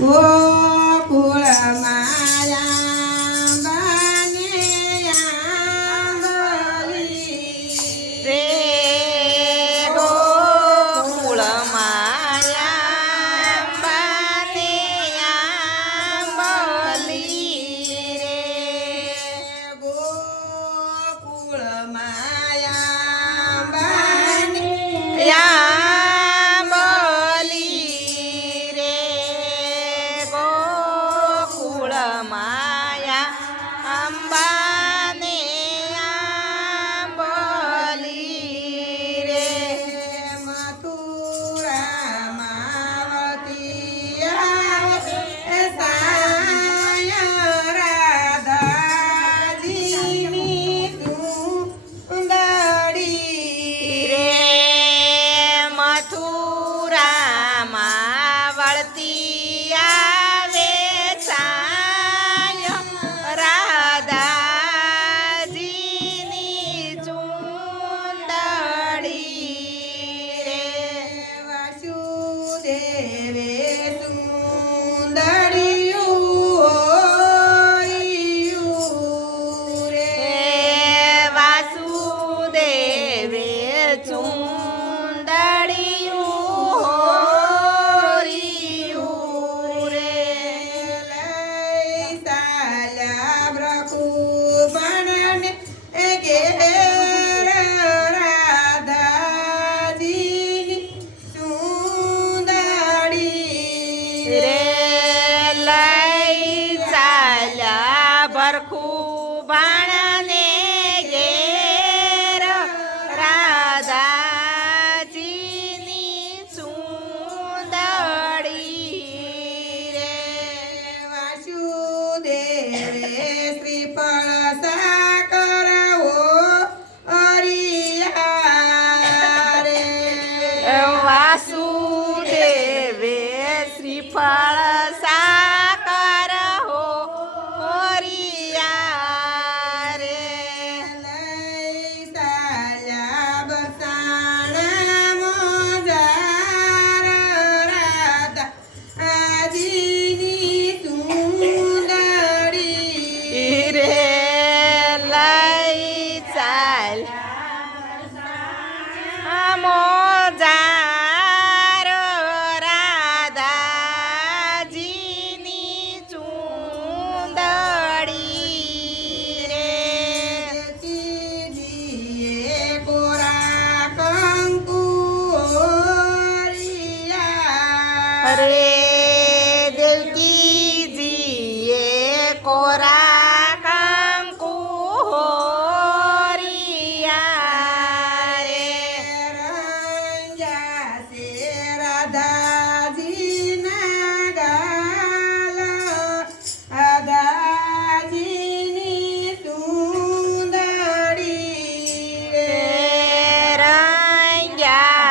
哇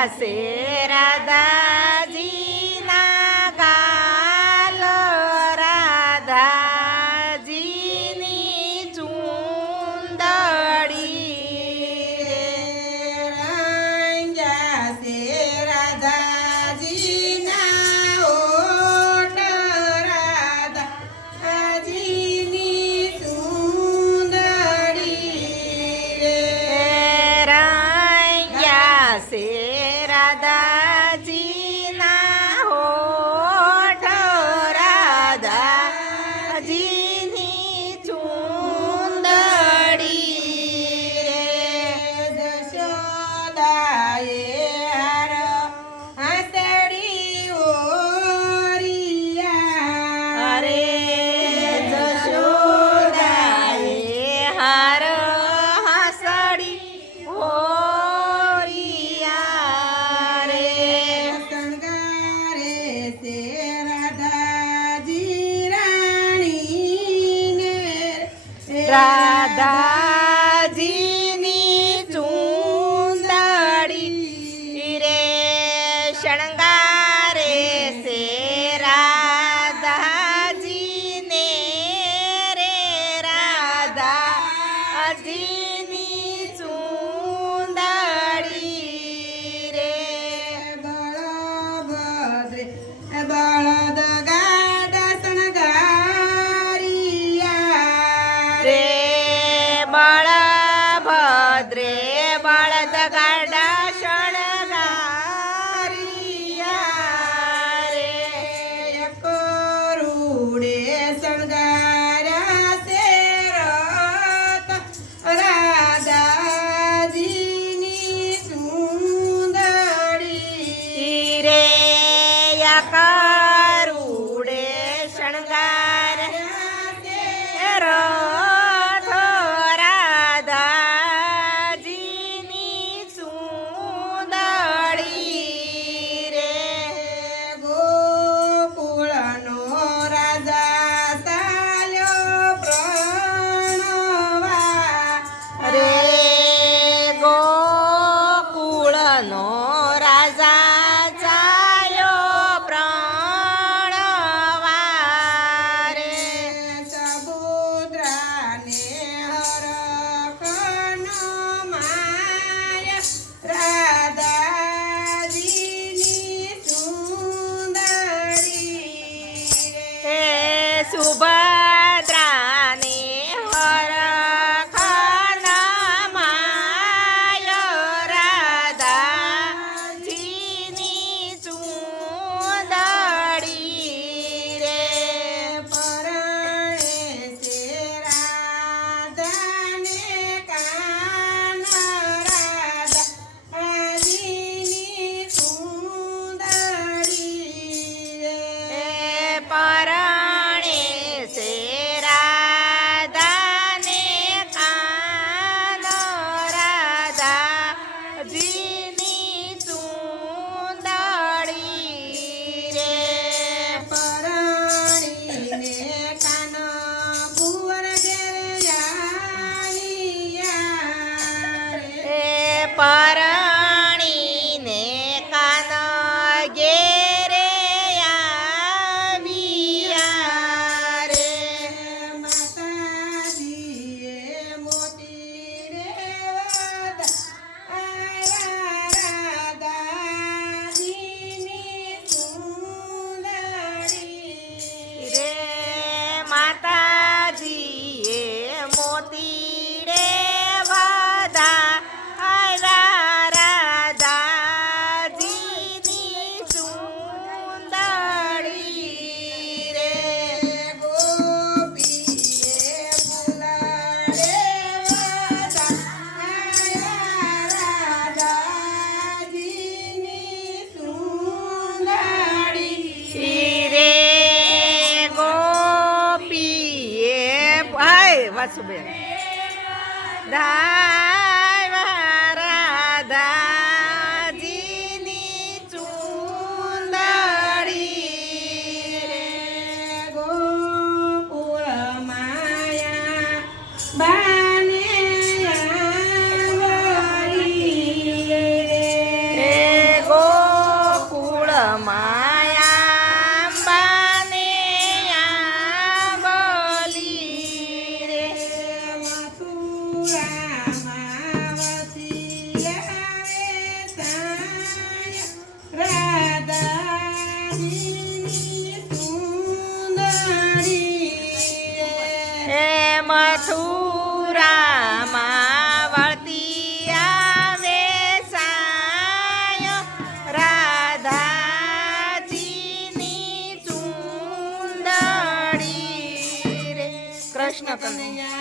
ser. રાધાજીની ચૂંદડી. રે શણગારે સે રાધાજીને. રે રાધાજી suba. આસુબેન ધાયવા ચૂંદડી